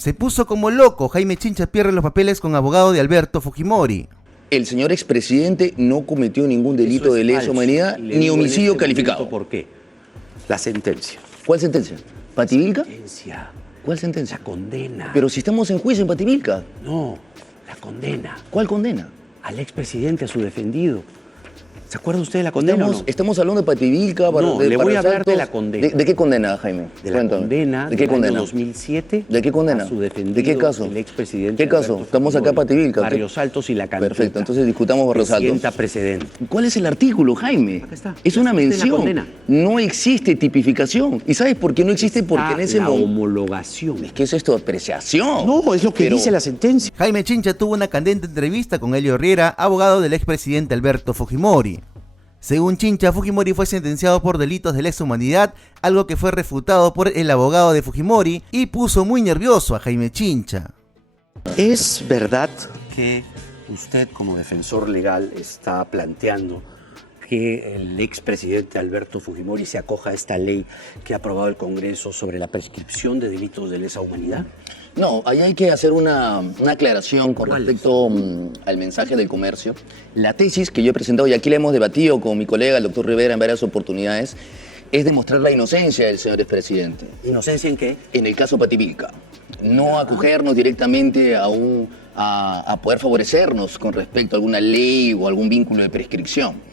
Se puso como loco. Jaime Chincha pierde los papeles con abogado de Alberto Fujimori. El señor expresidente no cometió ningún delito de lesa humanidad ni homicidio calificado. ¿Por qué? La sentencia. ¿Cuál sentencia? ¿Pativilca? Sentencia. ¿Cuál sentencia? La condena. Pero si estamos en juicio en Pativilca. No, la condena. ¿Cuál condena? Al expresidente, a su defendido. ¿Se acuerda usted de la condena o no? Estamos hablando de Pativilca. No, le voy a hablar de la condena. ¿De qué condena, Jaime? De la condena ¿De qué del año condena? 2007. ¿De qué condena? A su defendido, ¿De qué caso? el expresidente. ¿Qué caso? Alberto Estamos acá en Fujimori. Pativilca. Barrios Altos y La Cantuta. Perfecto, entonces discutamos Barrios Altos. Sienta precedente. ¿Cuál es el artículo, Jaime? Acá está. Es una Usted la mención. condena. No existe tipificación. ¿Y sabes por qué no existe? Porque en ese la momento... homologación. ¿Qué es esto? Apreciación. No, es lo que Pero- dice la sentencia. Jaime Chincha tuvo una candente entrevista con Helio Riera, abogado del expresidente Alberto Fujimori. Según Chincha, Fujimori fue sentenciado por delitos de lesa humanidad, algo que fue refutado por el abogado de Fujimori y puso muy nervioso a Jaime Chincha. ¿Es verdad que usted como defensor legal está planteando que el expresidente Alberto Fujimori se acoja a esta ley que ha aprobado el Congreso sobre la prescripción de delitos de lesa humanidad? No, ahí hay que hacer una aclaración con ¿Cuál es? respecto al mensaje del comercio. La tesis que yo he presentado, y aquí la hemos debatido con mi colega, el doctor Rivera, en varias oportunidades, es demostrar la inocencia del señor expresidente. ¿Inocencia en qué? En el caso Pativilca, no acogernos directamente a poder favorecernos con respecto a alguna ley o algún vínculo de prescripción.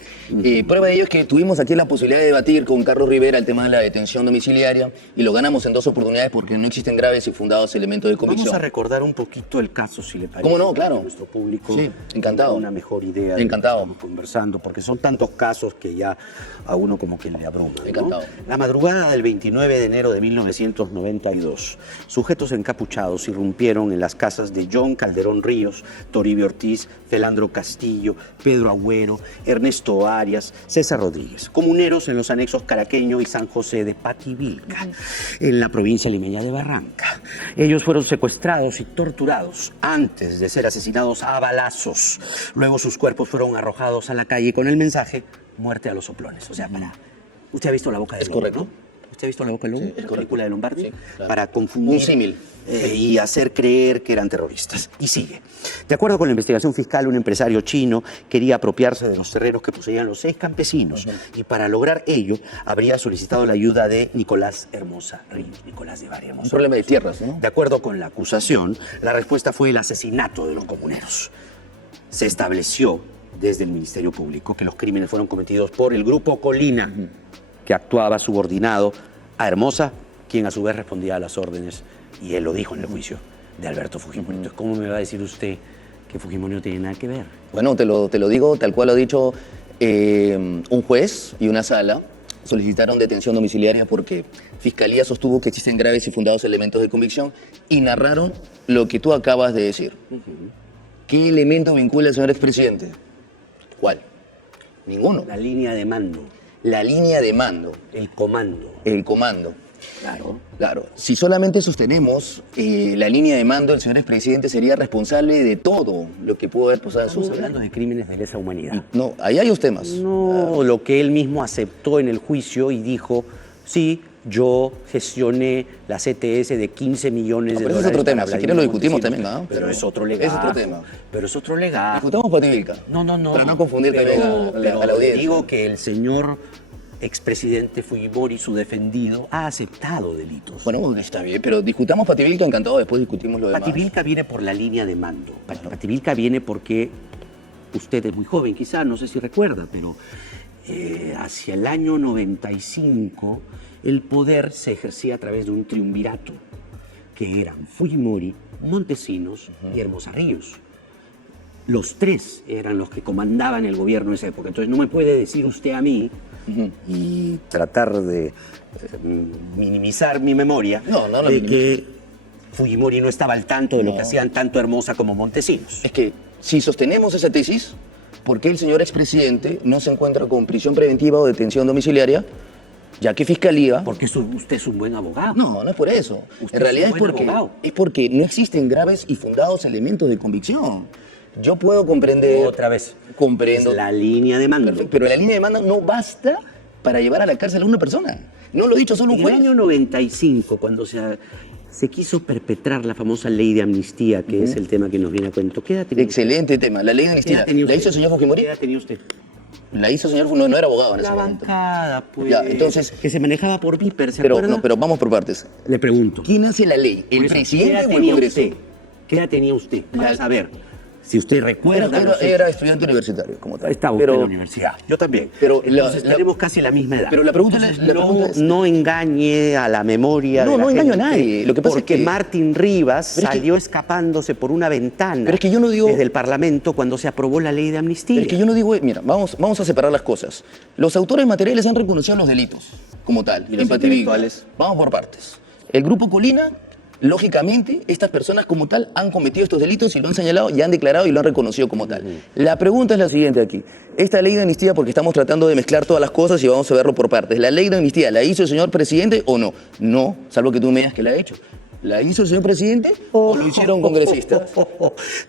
Prueba de ello es que tuvimos aquí la posibilidad de debatir con Carlos Rivera el tema de la detención domiciliaria y lo ganamos en 2 oportunidades porque no existen graves y fundados elementos de convicción. Vamos a recordar un poquito el caso, si le parece. ¿Cómo no? Claro. Para que nuestro público Sí, encantado. tenga una mejor idea. Encantado. De lo que estamos conversando, porque son tantos casos que ya a uno como que le abruma, ¿no? Encantado. La madrugada del 29 de enero de 1992, sujetos encapuchados irrumpieron en las casas de John Calderón Ríos, Toribio Ortiz, Felandro Castillo, Pedro Agüero, Ernesto Arias, César Rodríguez, comuneros en los anexos Caraqueño y San José de Pativilca, en la provincia limeña de Barranca. Ellos fueron secuestrados y torturados antes de ser asesinados a balazos. Luego sus cuerpos fueron arrojados a la calle con el mensaje muerte a los soplones. O sea, usted ha visto La Boca del Es Lobo, correcto. ¿no? ¿Usted ha visto La Boca del Lobo? Sí, es La correcto. película de Lombardi. Sí, claro. Para confundir Un símil. y hacer creer que eran terroristas. Y sigue. De acuerdo con la investigación fiscal, un empresario chino quería apropiarse de los terrenos que poseían los 6 campesinos y para lograr ello habría solicitado la ayuda de Nicolás Hermosa Ríos, Nicolás de Bari Un Hermosa. problema de tierras, ¿no? De acuerdo con la acusación, la respuesta fue el asesinato de los comuneros. Se estableció desde el Ministerio Público que los crímenes fueron cometidos por el Grupo Colina, que actuaba subordinado a Hermosa, quien a su vez respondía a las órdenes, y él lo dijo en el juicio, de Alberto Fujimori. Entonces, ¿cómo me va a decir usted que Fujimori no tiene nada que ver? Bueno, te lo digo tal cual lo ha dicho un juez y una sala. Solicitaron detención domiciliaria porque Fiscalía sostuvo que existen graves y fundados elementos de convicción y narraron lo que tú acabas de decir. ¿Qué elemento vincula al señor expresidente? ¿Cuál? Ninguno. La línea de mando, La línea de mando, el comando. el comando. Claro. Claro, si solamente sostenemos la línea de mando, el señor expresidente sería responsable de todo lo que pudo haber pasado en su Estamos hablando de crímenes de lesa humanidad. No, ahí hay los temas. No, lo que él mismo aceptó en el juicio y dijo, sí, yo gestioné la CTS de 15 millones de pero ese dólares. es otro tema, para si quieren lo discutimos Montesinos. también, ¿no? Pero es otro legado. Es otro tema. Pero es otro legado. Discutamos Pativilca. No. Para no confundir también a la audiencia. Digo que el señor expresidente Fujimori, su defendido, ha aceptado delitos. Bueno, está bien, pero discutamos Pativilca, encantado, después discutimos lo demás. Pativilca viene por la línea de mando. Pativilca viene porque usted es muy joven, quizá, no sé si recuerda, pero hacia el año 95 el poder se ejercía a través de un triunvirato, que eran Fujimori, Montesinos y Hermosa Ríos. Los 3 eran los que comandaban el gobierno en esa época. Entonces no me puede decir usted a mí y tratar de minimizar mi memoria No de minimizo. que Fujimori no estaba al tanto de lo que hacían tanto Hermosa como Montesinos. Es que si sostenemos esa tesis, ¿por qué el señor expresidente no se encuentra con prisión preventiva o detención domiciliaria? Ya que Fiscalía... Porque usted es un buen abogado. No es por eso. Usted En realidad es un buen abogado. es porque no existen graves y fundados elementos de convicción. Yo puedo comprender... Otra vez. Comprendo. Es la línea de mando. Perfecto, pero la línea de mando no basta para llevar a la cárcel a una persona. No lo ha dicho solo un En el juez. año 95, cuando se se quiso perpetrar la famosa ley de amnistía, que es el tema que nos viene a cuento. ¿Qué edad tenía usted? Excelente tema. La ley de ¿Qué edad amnistía. tenía ¿La usted? hizo el señor Fujimori? ¿Qué edad tenía usted? La hizo el señor Fujimori. No era abogado en ese La momento. bancada, pues. Ya, entonces- Que se manejaba por Viper, ¿se Pero, acuerda? no, pero vamos por partes. Le pregunto. ¿Quién hace la ley? ¿El Por eso, presidente ¿qué edad o el tenía Congreso? usted? ¿Qué edad tenía usted? Para saber si usted recuerda. Era, los hechos. era estudiante universitario, como tal. Estaba usted Pero- en la universidad. Yo también. Pero Entonces la- tenemos casi la misma edad. pero la pregunta Entonces, la pregunta es- no engañe a la memoria. No, de la no engaño gente, a nadie. Lo que pasa es porque que- Martín Rivas Pero es que- salió escapándose por una ventana. Pero es que yo no digo- desde el Parlamento cuando se aprobó la ley de amnistía. Pero es que yo no digo, mira, vamos a separar las cosas. Los autores materiales han reconocido los delitos como tal. ¿Y los en Pativilca. intelectuales? Vamos por partes. El Grupo Colina, lógicamente, estas personas como tal han cometido estos delitos y lo han señalado y han declarado y lo han reconocido como tal. La pregunta es la siguiente aquí. Esta ley de amnistía, porque estamos tratando de mezclar todas las cosas y vamos a verlo por partes. ¿La ley de amnistía la hizo el señor presidente o no? No, salvo que tú me digas que la ha hecho. ¿La hizo el señor presidente o lo hicieron congresistas?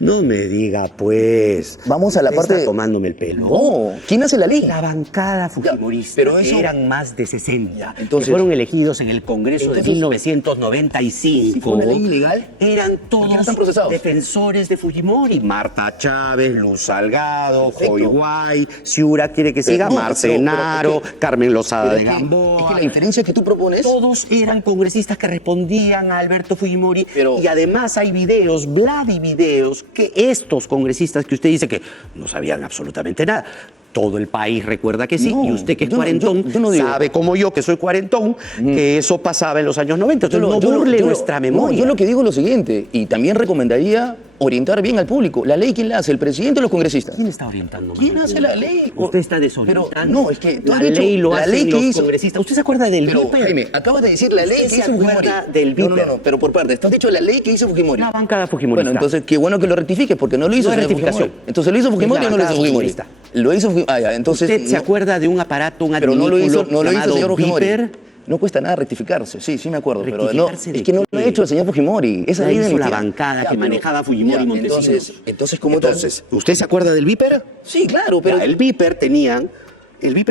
No me diga, pues. Vamos a la Usted parte está de- tomándome el pelo. No, ¿quién hace la ley? La bancada fujimorista, pero eso- que eran más de 60, Entonces- que fueron elegidos en el Congreso de Entonces- 1995. ¿Si fue una ley ilegal? Eran ¿Por qué no todos están procesados? defensores de Fujimori. Marta Chávez, Luz Salgado, Perfecto. Hoyguay, Ciura quiere que siga, no, Marcenaro, pero es que- Carmen Lozada Pero de es que Gamboa. la diferencia que tú propones... Todos eran congresistas que respondían a Alberto Fujimori. Pero- Y además hay videos, videos, que estos congresistas que usted dice que no sabían absolutamente nada. Todo el país recuerda que sí, No, y usted que es yo no- cuarentón yo no digo- sabe como yo que soy cuarentón, que eso pasaba en los años 90. Entonces no burle nuestra No, memoria. yo lo que digo es lo siguiente, y también recomendaría orientar bien al público. ¿La ley quién la hace? ¿El presidente o los congresistas? ¿Quién está orientando? ¿Quién hace la ley? Usted está Pero desorientando. no, es que tú la has dicho, ley lo la hacen ley que los hizo. congresistas. ¿Usted se acuerda del Pero, Viper? Jaime, acabas de decir la ley ¿Usted que se hizo Fujimori. acuerda del Viper? No, pero por parte. Tú has dicho la ley que hizo Fujimori. La bancada fujimorista. Bueno, entonces qué bueno que lo rectifiques, porque no lo hizo No es el señor rectificación. Fujimori. Entonces, ¿lo hizo Fujimori Es o la no lo hizo bancada Fujimori? fujimorista. Lo hizo Fujimori. Ah, ya, entonces... ¿Usted se no- acuerda de un aparato, un Pero no lo hizo, adminículo no lo hizo el llamado señor Fujimori. Viper? No cuesta nada rectificarse, sí me acuerdo, pero no, ¿Rectificarse de es que no lo ha qué? hecho el señor Fujimori. Esa La ley de hizo la amnistía. bancada que pero- manejaba Fujimori y Montesinos. Entonces, ¿cómo tal? ¿usted se acuerda del Viper? Sí, claro, pero... Ya, el Viper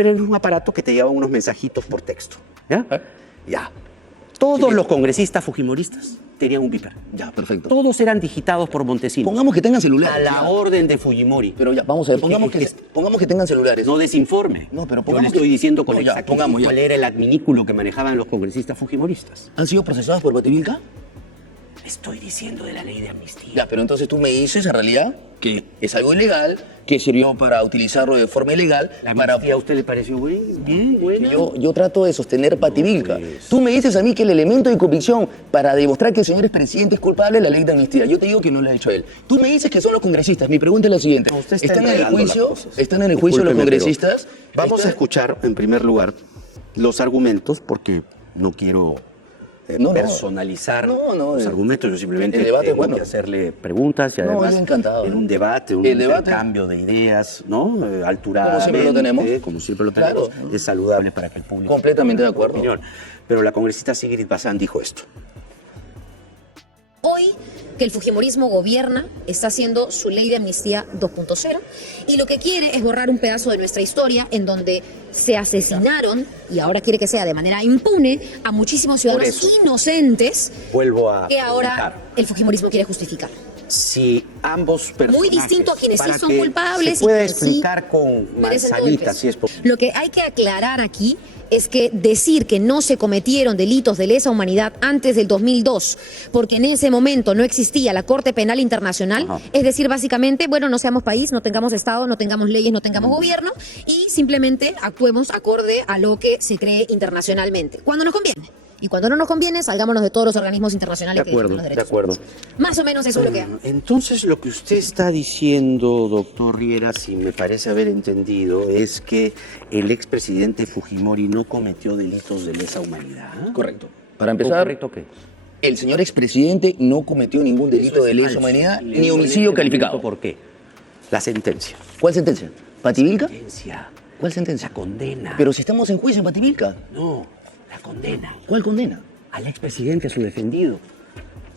era un aparato que te llevaba unos mensajitos por texto. ¿Ya? Ya. Todos los congresistas fujimoristas tenían un Viper. Ya, perfecto. Todos eran digitados por Montesinos. Pongamos que tengan celulares. A la ya. orden de Fujimori. Pero ya, vamos a ver, pongamos que tengan celulares. No desinforme. No, pero yo pongamos le estoy que- diciendo con No, ya, exactitud pongamos ya. cuál era el adminículo que manejaban los congresistas fujimoristas. ¿Han sido procesados por Bativilca? Estoy diciendo de la ley de amnistía. Ya, pero entonces tú me dices en realidad que es algo ilegal, que sirvió para utilizarlo de forma ilegal, ¿La para... amnistía a usted le pareció bien, buena? Yo trato de sostener Pativilca. pues. Tú me dices a mí que el elemento de convicción para demostrar que el señor es presidente es culpable es la ley de amnistía. Yo te digo que no lo ha hecho él. Tú me dices que son los congresistas. Mi pregunta es la siguiente. No, usted está ¿Están en el enredando las juicio? cosas. ¿Están en el juicio los Discúlpeme, pero congresistas? Vamos a ¿Están- escuchar, en primer lugar, los argumentos, porque no quiero No, no. personalizar No, los el- argumentos. Yo simplemente el debate es tengo bueno. que hacerle preguntas y No, además yo encantado. en un debate, un El debate- intercambio de ideas, ¿no? Alturadamente, Como siempre lo tenemos. como siempre lo Claro. tenemos, es saludable para que el público Completamente de acuerdo. opinión. Pero la congresista Sigrid Bazán dijo esto. Hoy que el fujimorismo gobierna, está haciendo su ley de amnistía 2.0 y lo que quiere es borrar un pedazo de nuestra historia en donde se asesinaron, y ahora quiere que sea de manera impune, a muchísimos ciudadanos eso. inocentes Vuelvo a que ahora preguntar. el fujimorismo quiere justificar. Si ambos personajes... Muy distinto a quienes sí para son que culpables se pueda y que sí explicar con merecen todo el manzanitas, peso. si es posible. Lo que hay que aclarar aquí es que decir que no se cometieron delitos de lesa humanidad antes del 2002, porque en ese momento no existía la Corte Penal Internacional, Ajá. es decir, básicamente, bueno, no seamos país, no tengamos Estado, no tengamos leyes, no tengamos gobierno y simplemente actuemos acorde a lo que se cree internacionalmente, cuando nos conviene. Y cuando no nos conviene, salgámonos de todos los organismos internacionales De que defienden acuerdo, los de derechos acuerdo. humanos. Más o menos eso es lo que hago. Entonces, lo que usted está diciendo, doctor Riera, si me parece haber entendido, es que el expresidente Fujimori no cometió delitos de lesa humanidad. Correcto. Para empezar, ¿Correcto qué? el señor expresidente no cometió ningún delito de lesa humanidad Y le ni digo en homicidio este calificado. momento, ¿por qué? La sentencia. ¿Cuál sentencia? ¿Pativilca? Sentencia. ¿Cuál sentencia? La condena. Pero si estamos en juicio en Pativilca, No, la condena. ¿cuál condena? Al expresidente, a su defendido.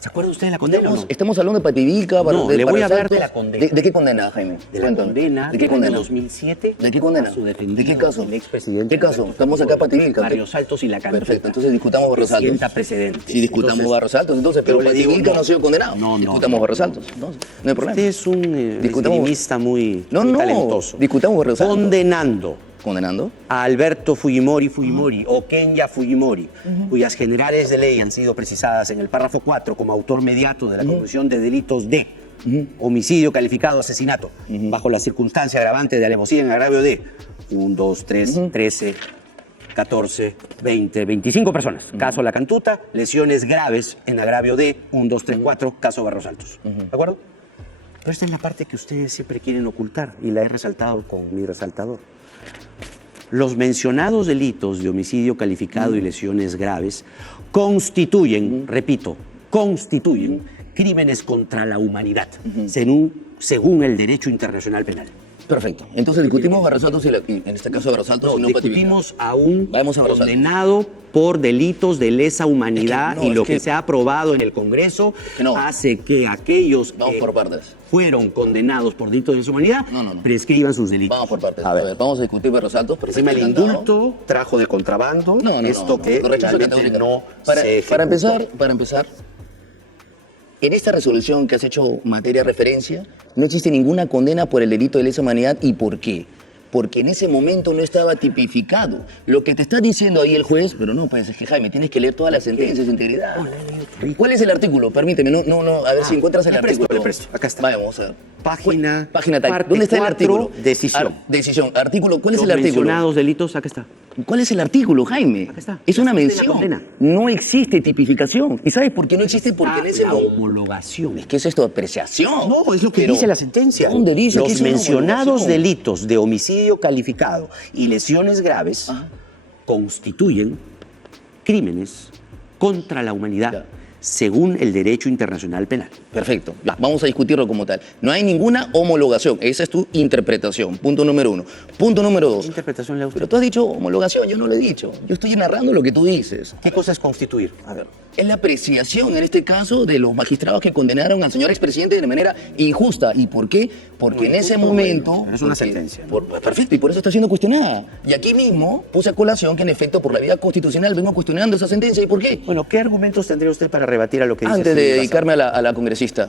¿Se acuerda usted de la condena o no? Estamos hablando de Pativilca. No, le voy a hablar de la condena. ¿De qué condena, Jaime? De la Cuéntame. condena ¿De qué condena? de 2007. ¿De qué condena? A su defendido, ¿De qué caso? el expresidente. ¿Qué caso? Estamos acá Pativilca. Barrios Altos y la Cantuta. Perfecto, entonces discutamos Barrios Altos. Sienta precedentes. Sí, discutamos Entonces, Barrios Altos, entonces, pero yo le digo, Pativilca no ha sido condenado. No, no. Discutamos Barrios Altos, no hay problema. Usted es un esgrimista muy talentoso. Discutamos Barrios Altos. Condenando ¿Condenando? a Alberto Fujimori o Kenya Fujimori, cuyas generales de ley han sido precisadas en el párrafo 4 como autor mediato de la comisión de delitos de homicidio calificado, asesinato, bajo la circunstancia agravante de alevosía en agravio de 1, 2, 3, 13, 14, 20, 25 personas. Caso La Cantuta, lesiones graves en agravio de 1, 2, 3, 4, caso Barrios Altos. ¿De acuerdo? Pero esta es la parte que ustedes siempre quieren ocultar y la he resaltado con mi resaltador. Los mencionados delitos de homicidio calificado y lesiones graves constituyen, repito, constituyen crímenes contra la humanidad, según el derecho internacional penal. Perfecto. Entonces discutimos Barrios Altos y en este caso Barrios Altos y no Pativilca. Discutimos a un Vamos a Barrios Altos. condenado por delitos de lesa humanidad Es que no, y lo es que- que se ha aprobado en el Congreso que no. hace que aquellos Vamos que por partes. fueron condenados por delitos de lesa humanidad No. prescriban sus delitos. Vamos por partes. A A ver. ver, vamos a discutir Barrios Altos. Encima el indulto trajo de contrabando esto que rechazo realmente categórico. no para se para empezar, en esta resolución que has hecho materia referencia, no existe ninguna condena por el delito de lesa humanidad. ¿Y por qué? Porque en ese momento no estaba tipificado. Lo que te está diciendo ahí el juez, pero no, pues es que Jaime, tienes que leer todas las sentencias de integridad. ¿Cuál es el artículo? Permíteme, a ver si encuentras el le presto, artículo. le presto. Acá está. Vamos a ver. Página tal. parte ¿Dónde está el 4, artículo? decisión. Decisión. Artículo. ¿Cuál es Los el artículo? mencionados delitos, acá está. ¿Cuál es el artículo, Jaime? Acá está. Es una La mención. condena. No existe tipificación. ¿Y sabes por qué no existe? Porque en ese La momento... homologación. ¿Qué es esto? Apreciación. No, es lo que Pero, dice la sentencia. ¿dónde dice que Los es una mencionados homologación? delitos de homicidio calificado y lesiones graves constituyen crímenes contra la humanidad Ya. según el derecho internacional penal. Perfecto. Ya, vamos a discutirlo como tal. No hay ninguna homologación. Esa es tu interpretación. Punto número 1. Punto número 2. ¿Qué interpretación le da usted? Pero tú has dicho homologación, yo no lo he dicho. Yo estoy narrando lo que tú dices. ¿Qué cosa es constituir? A ver. Es la apreciación, en este caso, de los magistrados que condenaron al señor expresidente de manera injusta. ¿Y por qué? Porque en ese momento... Pero es una porque- sentencia. Perfecto, y por eso está siendo cuestionada. Y aquí mismo puse a colación que, en efecto, por la vía constitucional vengo cuestionando esa sentencia. ¿Y por qué? Bueno, ¿qué argumentos tendría usted para rebatir a lo que dice Antes Silvia de Bazán? dedicarme a la congresista,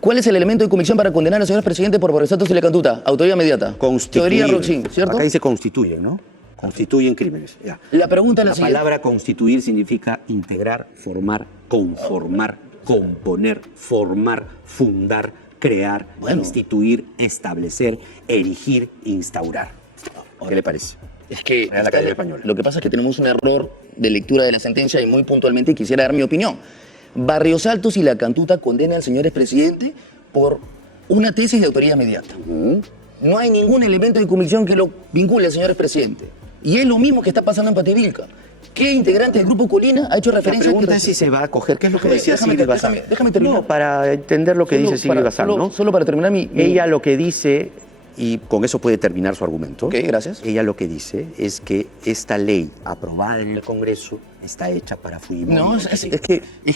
¿cuál es el elemento de convicción para condenar al señor presidente por Barrios Altos y La Cantuta? Autoría inmediata. Constituir. Teoría Roxin, ¿cierto? Acá dice constituyen, ¿no? Constituyen crímenes. Ya. La pregunta es la La siguiente. palabra constituir significa integrar, formar, conformar, componer, formar, fundar, crear, Bueno. instituir, establecer, erigir, instaurar. ¿Qué le parece? Es que Real Academia Española. lo que pasa es que tenemos un error de lectura de la sentencia y muy puntualmente quisiera dar mi opinión. Barrios Altos y La Cantuta condenan al señor expresidente por una tesis de autoría inmediata. No hay ningún elemento de convicción que lo vincule al señor expresidente. Y es lo mismo que está pasando en Pativilca. ¿Qué integrante del Grupo Colina ha hecho La referencia pregunta a es si se va a coger. ¿Qué es lo que Déjame- decía déjame- Silvia Bazán? déjame terminar. No, para entender lo que Solo dice Silvia para- Bazán, solo- ¿no? Solo para terminar mi... Ella lo que dice, y con eso puede terminar su argumento. Ok, gracias. Ella lo que dice es que esta ley aprobada en el Congreso está hecha para Fujimori. No, es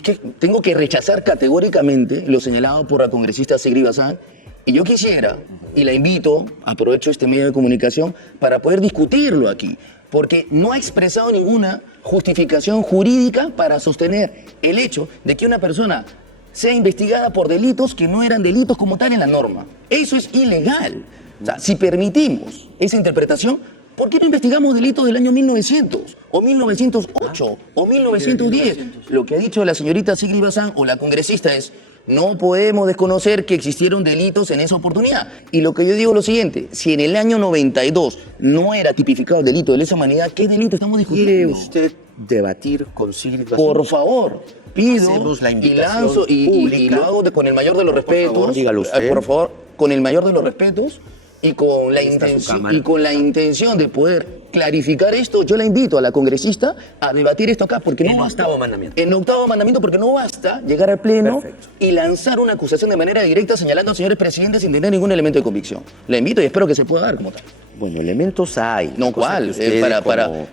que tengo que rechazar categóricamente lo señalado por la congresista Sigrid Bazán. Y yo quisiera, y la invito, aprovecho este medio de comunicación, para poder discutirlo aquí. Porque no ha expresado ninguna justificación jurídica para sostener el hecho de que una persona sea investigada por delitos que no eran delitos como tal en la norma. Eso es ilegal. O sea, si permitimos esa interpretación, ¿por qué no investigamos delitos del año 1900, o 1908, o 1910? Lo que ha dicho la señorita Sigrid Bazán o la congresista es, no podemos desconocer que existieron delitos en esa oportunidad. Y lo que yo digo es lo siguiente, si en el año 92 no era tipificado el delito de lesa humanidad, ¿qué delito estamos ¿Quiere discutiendo? usted debatir con Sigrid Bazán? Por favor, pido Hacemos la y invitación lanzo y pública. lo hago con el mayor de los respetos. favor, dígalo usted. Por favor, con el mayor de los respetos y con la Ahí está su intención cámara. y con la intención de poder clarificar esto, yo la invito a la congresista a debatir esto acá, porque En no basta. octavo mandamiento. En octavo mandamiento, porque no basta llegar al Pleno Perfecto. y lanzar una acusación de manera directa señalando a señores presidentes sin tener ningún elemento de convicción. La invito y espero que se pueda dar como tal. Bueno, elementos hay. No, Cosa ¿cuál? que ustedes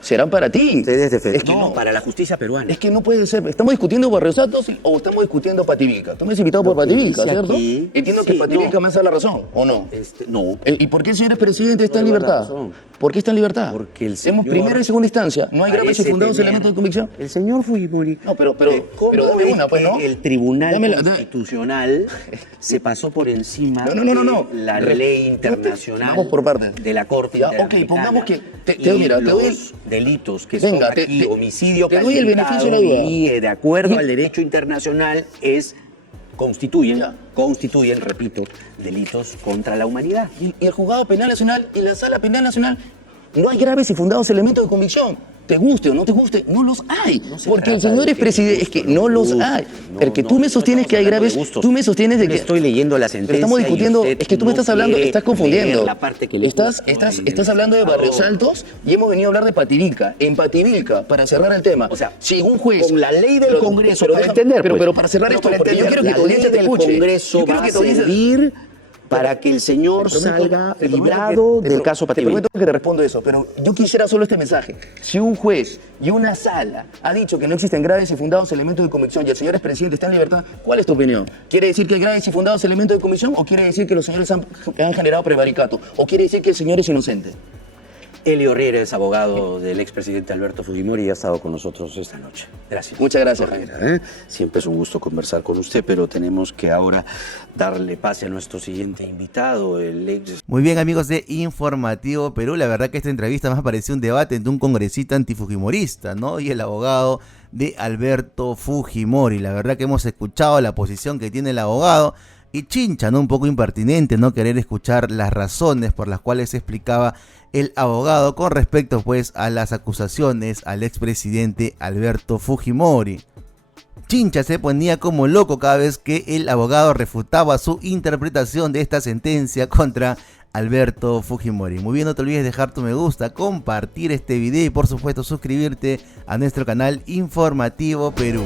Serán para ti. Ustedes defienden. Es que no, para la justicia peruana. es que no puede ser. ¿Estamos discutiendo Barrios Altos o estamos discutiendo Pativilca? Tú me has invitado por Pativilca, dice ¿cierto? aquí- Entiendo sí, que Pativilca no. me hace la razón, ¿o no? No. ¿Y por qué el señor presidente está en No le va a dar libertad? razón. ¿Por qué está en libertad? Porque el Hacemos señor primera y segunda instancia. ¿No hay graves y parece fundados tener- elementos de convicción? El señor Fujimori. No, pero ¿cómo dame es una, pues, que ¿no? el Tribunal Dámela, Constitucional se pasó por encima No. de la Re- ley internacional Vamos por partes. de la Corte Ya, ok, Interamericana pongamos que y mira, te doy los delitos que Venga, son aquí homicidio te doy el beneficio de la calificado duda. y de acuerdo al derecho internacional constituyen, repito, delitos contra la humanidad. Y el juzgado penal nacional y la sala penal nacional no hay graves y fundados elementos de convicción. Te guste o no te guste, no los hay. No se Porque el trata señor de es que presidente, es que no los guste, hay. no, Porque no, tú me no sostienes estamos que hay hablando de graves, gustos. tú me sostienes de Yo que... estoy leyendo la sentencia. Pero estamos y discutiendo, usted es que tú me no estás hablando, quiere estás confundiendo. leer la parte que le Estás, gusta, estás, el estás hablando de Barrios Estado. Altos y hemos venido a hablar de Pativilca. En Pativilca, para cerrar el tema, O sea, si un juez... con la ley del Pero- Congreso, pero para déjame- entender, pero, pues. pero para cerrar esto, porque yo quiero que tu audiencia te del escuche. Congreso Yo quiero va que a tu audiencia- servir para que el señor Te prometo- salga te prometo librado que- del caso Te prometo Pativilca. que te respondo eso, pero yo quisiera solo este mensaje. Si un juez y una sala ha dicho que no existen graves y fundados elementos de convicción y el señor presidente está en libertad, ¿cuál es tu opinión? ¿Quiere decir que hay graves y fundados elementos de convicción o quiere decir que los señores han generado prevaricato? ¿O quiere decir que el señor es inocente? Elio Riera es abogado del expresidente Alberto Fujimori y ha estado con nosotros esta noche. Gracias. Muchas gracias, Javier. Siempre es un gusto conversar con usted, pero tenemos que ahora darle pase a nuestro siguiente invitado, el ex... Muy bien, amigos de Informativo Perú, la verdad que esta entrevista más pareció un debate entre un congresista antifujimorista, ¿no? Y el abogado de Alberto Fujimori. La verdad que hemos escuchado la posición que tiene el abogado y chincha, ¿no? Un poco impertinente no querer escuchar las razones por las cuales explicaba el abogado con respecto pues a las acusaciones al expresidente Alberto Fujimori. Chincha se ponía como loco cada vez que el abogado refutaba su interpretación de esta sentencia contra Alberto Fujimori. Muy bien, no te olvides dejar tu me gusta, compartir este video y por supuesto suscribirte a nuestro canal Informativo Perú.